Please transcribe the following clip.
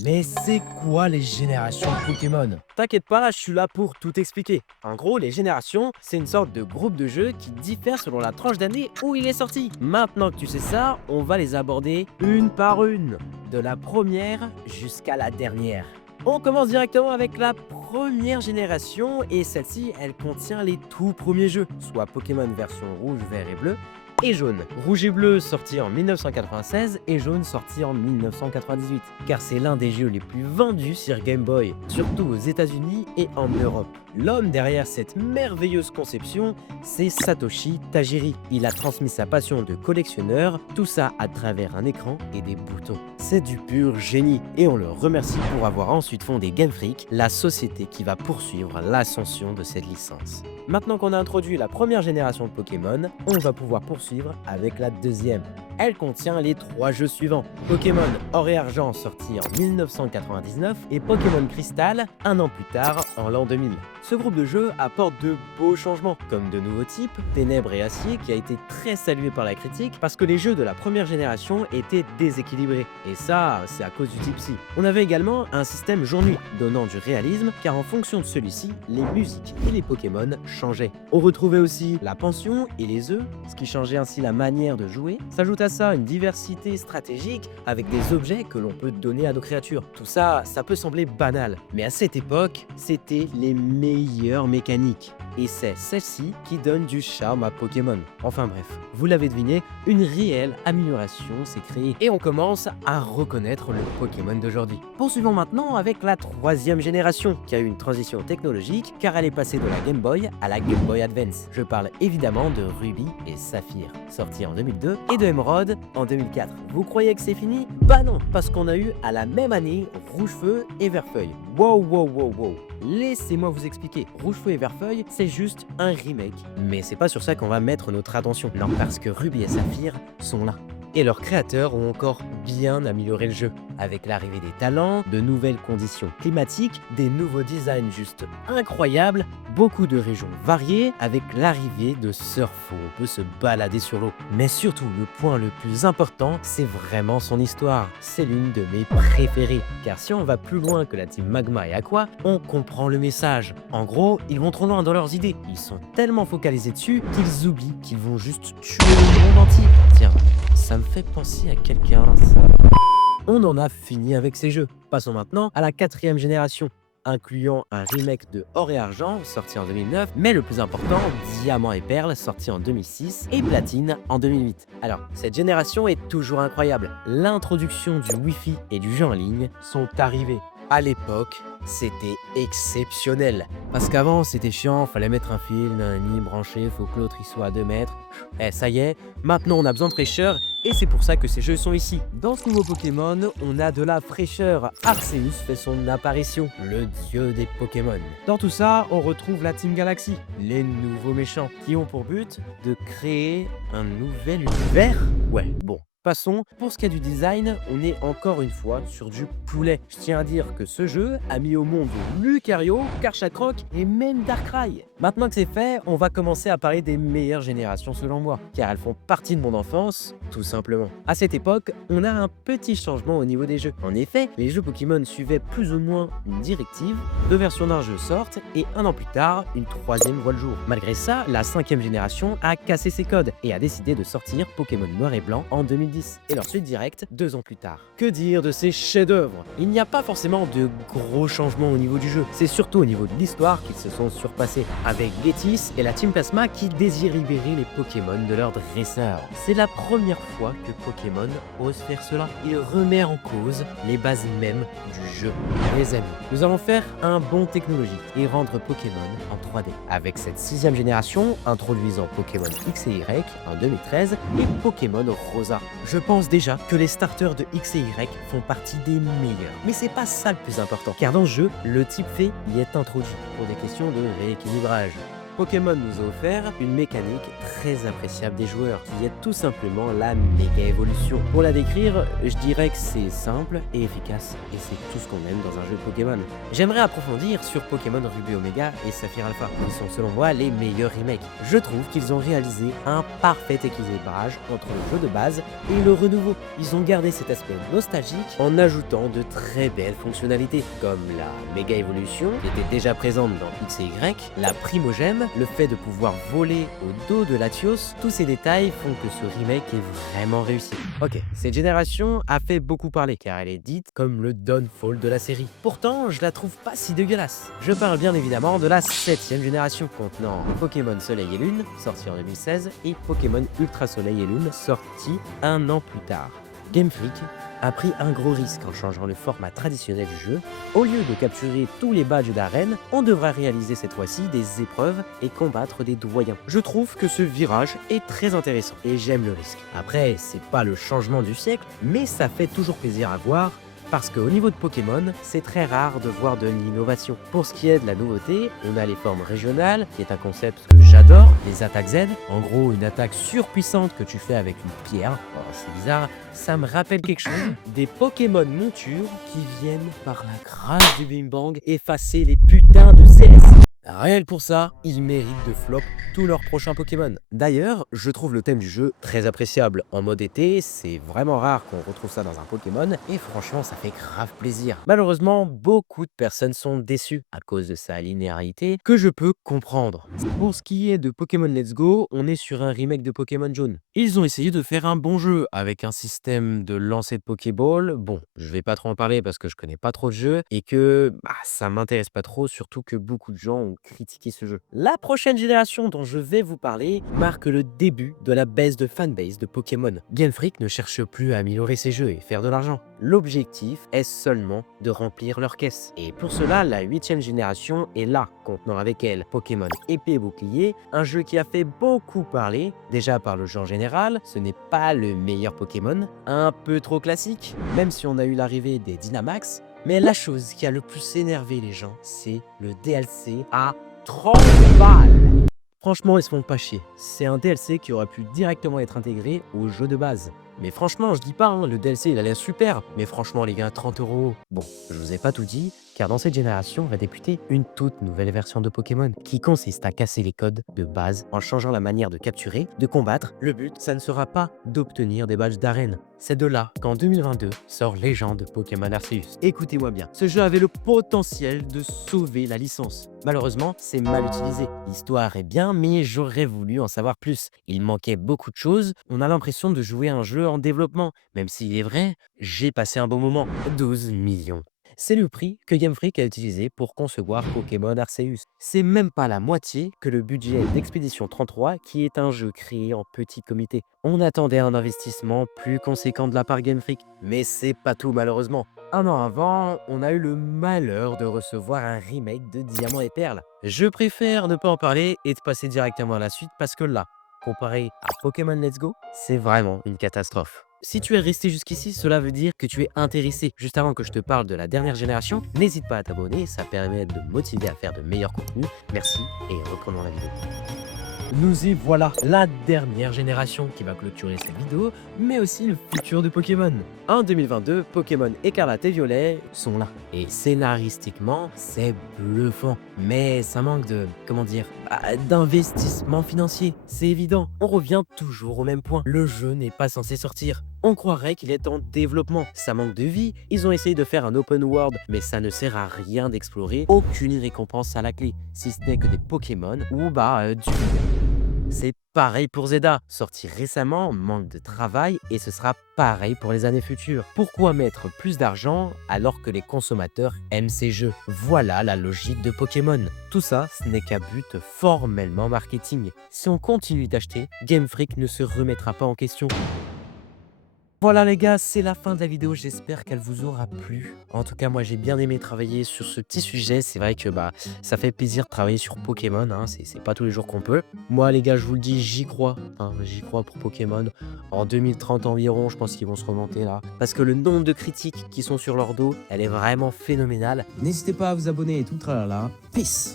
Mais c'est quoi les générations de Pokémon? T'inquiète pas, je suis là pour tout expliquer. En gros, les générations, c'est une sorte de groupe de jeux qui diffère selon la tranche d'année où il est sorti. Maintenant que tu sais ça, on va les aborder une par une, de la première jusqu'à la dernière. On commence directement avec la première génération et celle-ci, elle contient les tout premiers jeux, soit Pokémon version rouge, vert et bleu, et jaune. Rouge et bleu sorti en 1996 et jaune sorti en 1998, car c'est l'un des jeux les plus vendus sur Game Boy, surtout aux États-Unis et en Europe. L'homme derrière cette merveilleuse conception, c'est Satoshi Tajiri. Il a transmis sa passion de collectionneur, tout ça à travers un écran et des boutons. C'est du pur génie et on le remercie pour avoir ensuite fondé Game Freak, la société qui va poursuivre l'ascension de cette licence. Maintenant qu'on a introduit la première génération de Pokémon, on va pouvoir poursuivre avec la deuxième. Elle contient les 3 jeux suivants. Pokémon Or et Argent sorti en 1999 et Pokémon Crystal un an plus tard en l'an 2000. Ce groupe de jeux apporte de beaux changements, comme de nouveaux types, Ténèbres et Acier qui a été très salué par la critique parce que les jeux de la première génération étaient déséquilibrés. Et ça, c'est à cause du type Psy. On avait également un système jour-nuit, donnant du réalisme car en fonction de celui-ci, les musiques et les Pokémon changeaient. On retrouvait aussi la pension et les œufs, ce qui changeait ainsi la manière de jouer. S'ajoute à ça une diversité stratégique avec des objets que l'on peut donner à nos créatures. Tout ça, ça peut sembler banal, mais à cette époque, c'était les meilleures mécaniques. Et c'est celle-ci qui donne du charme à Pokémon. Enfin bref, vous l'avez deviné, une réelle amélioration s'est créée et on commence à reconnaître le Pokémon d'aujourd'hui. Poursuivons maintenant avec la 3e génération qui a eu une transition technologique car elle est passée de la Game Boy à la Game Boy Advance. Je parle évidemment de Ruby et Saphir, sortis en 2002, et de Emerald en 2004. Vous croyez que c'est fini? Bah non, parce qu'on a eu à la même année Rouge-Feu et Vert-Feuille. Wow. Laissez-moi vous expliquer. Rouge-Feu et Vert-Feuille, c'est juste un remake. Mais c'est pas sur ça qu'on va mettre notre attention. Non, parce que Ruby et Saphir sont là. Et leurs créateurs ont encore bien amélioré le jeu, avec l'arrivée des talents, de nouvelles conditions climatiques, des nouveaux designs juste incroyables, beaucoup de régions variées, avec l'arrivée de surf où on peut se balader sur l'eau. Mais surtout, le point le plus important, c'est vraiment son histoire. C'est l'une de mes préférées, car si on va plus loin que la team Magma et Aqua, on comprend le message. En gros, ils vont trop loin dans leurs idées. Ils sont tellement focalisés dessus qu'ils oublient qu'ils vont juste tuer le monde entier. Tiens, ça me fait penser à quelqu'un, ça. On en a fini avec ces jeux. Passons maintenant à la 4e génération, incluant un remake de Or et Argent, sorti en 2009, mais le plus important, Diamant et Perle, sorti en 2006, et Platine en 2008. Alors, cette génération est toujours incroyable. L'introduction du Wi-Fi et du jeu en ligne sont arrivés. À l'époque, c'était exceptionnel. Parce qu'avant, c'était chiant, fallait mettre un fil, nanani, branché, faut que l'autre il soit à 2 mètres. Ça y est, maintenant on a besoin de fraîcheur, et c'est pour ça que ces jeux sont ici. Dans ce nouveau Pokémon, on a de la fraîcheur. Arceus fait son apparition, le dieu des Pokémon. Dans tout ça, on retrouve la Team Galaxy, les nouveaux méchants, qui ont pour but de créer un nouvel univers. Ouais, bon. Passons, pour ce qui est du design, on est encore une fois sur du poulet. Je tiens à dire que ce jeu a mis au monde Lucario, Karchakroc et même Darkrai. Maintenant que c'est fait, on va commencer à parler des meilleures générations selon moi, car elles font partie de mon enfance, tout simplement. À cette époque, on a un petit changement au niveau des jeux. En effet, les jeux Pokémon suivaient plus ou moins une directive, 2 versions d'un jeu sortent et un an plus tard, une 3e voit le jour. Malgré ça, la 5e génération a cassé ses codes et a décidé de sortir Pokémon Noir et Blanc en 2010 et leur suite directe 2 ans plus tard. Que dire de ces chefs-d'œuvre? Il n'y a pas forcément de gros changements au niveau du jeu, c'est surtout au niveau de l'histoire qu'ils se sont surpassés, avec Glétis et la Team Plasma qui désirent libérer les Pokémon de leurs dresseurs. C'est la première fois que Pokémon ose faire cela. Il remet en cause les bases mêmes du jeu. Les amis, nous allons faire un bond technologique et rendre Pokémon en 3D, avec cette 6e génération introduisant Pokémon X et Y en 2013 et Pokémon Rosa. Je pense déjà que les starters de X et Y font partie des meilleurs. Mais c'est pas ça le plus important, car dans ce jeu, le type fée y est introduit pour des questions de rééquilibrage. Pokémon nous a offert une mécanique très appréciable des joueurs, qui est tout simplement la méga évolution. Pour la décrire, je dirais que c'est simple et efficace, et c'est tout ce qu'on aime dans un jeu de Pokémon. J'aimerais approfondir sur Pokémon Ruby Omega et Saphir Alpha, qui sont selon moi les meilleurs remakes. Je trouve qu'ils ont réalisé un parfait équilibrage entre le jeu de base et le renouveau. Ils ont gardé cet aspect nostalgique en ajoutant de très belles fonctionnalités, comme la méga évolution, qui était déjà présente dans X et Y, la primogème, le fait de pouvoir voler au dos de Latios. Tous ces détails font que ce remake est vraiment réussi. Ok, cette génération a fait beaucoup parler, car elle est dite comme le downfall de la série. Pourtant, je la trouve pas si dégueulasse. Je parle bien évidemment de la 7ème génération, contenant Pokémon Soleil et Lune, sorti en 2016, et Pokémon Ultra Soleil et Lune, sorti un an plus tard. Game Freak a pris un gros risque en changeant le format traditionnel du jeu. Au lieu de capturer tous les badges d'arène, on devra réaliser cette fois-ci des épreuves et combattre des doyens. Je trouve que ce virage est très intéressant et j'aime le risque. Après, c'est pas le changement du siècle, mais ça fait toujours plaisir à voir. Parce qu'au niveau de Pokémon, c'est très rare de voir de l'innovation. Pour ce qui est de la nouveauté, on a les formes régionales, qui est un concept que j'adore, les attaques Z, en gros une attaque surpuissante que tu fais avec une pierre. Oh, c'est bizarre, ça me rappelle quelque chose. Des Pokémon montures qui viennent par la grâce du Bing Bang effacer les putains de CS. Réel pour ça, ils méritent de flop tous leurs prochains Pokémon. D'ailleurs, je trouve le thème du jeu très appréciable. En mode été, c'est vraiment rare qu'on retrouve ça dans un Pokémon, et franchement, ça fait grave plaisir. Malheureusement, beaucoup de personnes sont déçues à cause de sa linéarité, que je peux comprendre. Pour ce qui est de Pokémon Let's Go, on est sur un remake de Pokémon Jaune. Ils ont essayé de faire un bon jeu, avec un système de lancer de Pokéball. Bon, je vais pas trop en parler parce que je connais pas trop le jeu, et que ça m'intéresse pas trop, surtout que beaucoup de gens ont critiqué ce jeu. La prochaine génération dont je vais vous parler marque le début de la baisse de fanbase de Pokémon. Game Freak ne cherche plus à améliorer ses jeux et faire de l'argent. L'objectif est seulement de remplir leur caisse. Et pour cela, la 8ème génération est là, contenant avec elle Pokémon Épée et Bouclier, un jeu qui a fait beaucoup parler. Déjà par le genre général, ce n'est pas le meilleur Pokémon, un peu trop classique, même si on a eu l'arrivée des Dynamax. Mais la chose qui a le plus énervé les gens, c'est le DLC à 30 balles. Franchement, ils se font pas chier. C'est un DLC qui aurait pu directement être intégré au jeu de base. Mais franchement, je dis pas, le DLC il a l'air super. Mais franchement les gars, 30 €. Bon, je vous ai pas tout dit, car dans cette génération va débuter une toute nouvelle version de Pokémon qui consiste à casser les codes de base en changeant la manière de capturer, de combattre. Le but, ça ne sera pas d'obtenir des badges d'arène. C'est de là qu'en 2022 sort Légende Pokémon Arceus. Écoutez-moi bien, ce jeu avait le potentiel de sauver la licence. Malheureusement, c'est mal utilisé. L'histoire est bien, mais j'aurais voulu en savoir plus. Il manquait beaucoup de choses. On a l'impression de jouer à un jeu en développement. Même s'il est vrai, j'ai passé un bon moment. 12 millions. C'est le prix que Game Freak a utilisé pour concevoir Pokémon Arceus. C'est même pas la moitié que le budget d'Expédition 33, qui est un jeu créé en petit comité. On attendait un investissement plus conséquent de la part Game Freak, mais c'est pas tout malheureusement. Un an avant, on a eu le malheur de recevoir un remake de Diamant et Perle. Je préfère ne pas en parler et de passer directement à la suite parce que là, comparé à Pokémon Let's Go, c'est vraiment une catastrophe. Si tu es resté jusqu'ici, cela veut dire que tu es intéressé. Juste avant que je te parle de la dernière génération, n'hésite pas à t'abonner, ça permet de me motiver à faire de meilleurs contenus. Merci et reprenons la vidéo. Nous y voilà, la dernière génération qui va clôturer cette vidéo, mais aussi le futur de Pokémon. En 2022, Pokémon Écarlate et Violet sont là. Et scénaristiquement, c'est bluffant. Mais ça manque de, d'investissement financier. C'est évident, on revient toujours au même point. Le jeu n'est pas censé sortir. On croirait qu'il est en développement. Ça manque de vie. Ils ont essayé de faire un open world, mais ça ne sert à rien d'explorer. Aucune récompense à la clé, si ce n'est que des Pokémon ou du... C'est pareil pour Zelda, sorti récemment, manque de travail et ce sera pareil pour les années futures. Pourquoi mettre plus d'argent alors que les consommateurs aiment ces jeux? Voilà la logique de Pokémon. Tout ça, ce n'est qu'à but formellement marketing. Si on continue d'acheter, Game Freak ne se remettra pas en question. Voilà les gars, c'est la fin de la vidéo, j'espère qu'elle vous aura plu. En tout cas, moi j'ai bien aimé travailler sur ce petit sujet. C'est vrai que ça fait plaisir de travailler sur Pokémon, c'est pas tous les jours qu'on peut. Moi les gars, je vous le dis, j'y crois. J'y crois pour Pokémon. En 2030 environ, je pense qu'ils vont se remonter là. Parce que le nombre de critiques qui sont sur leur dos, elle est vraiment phénoménale. N'hésitez pas à vous abonner et tout tralala. Peace.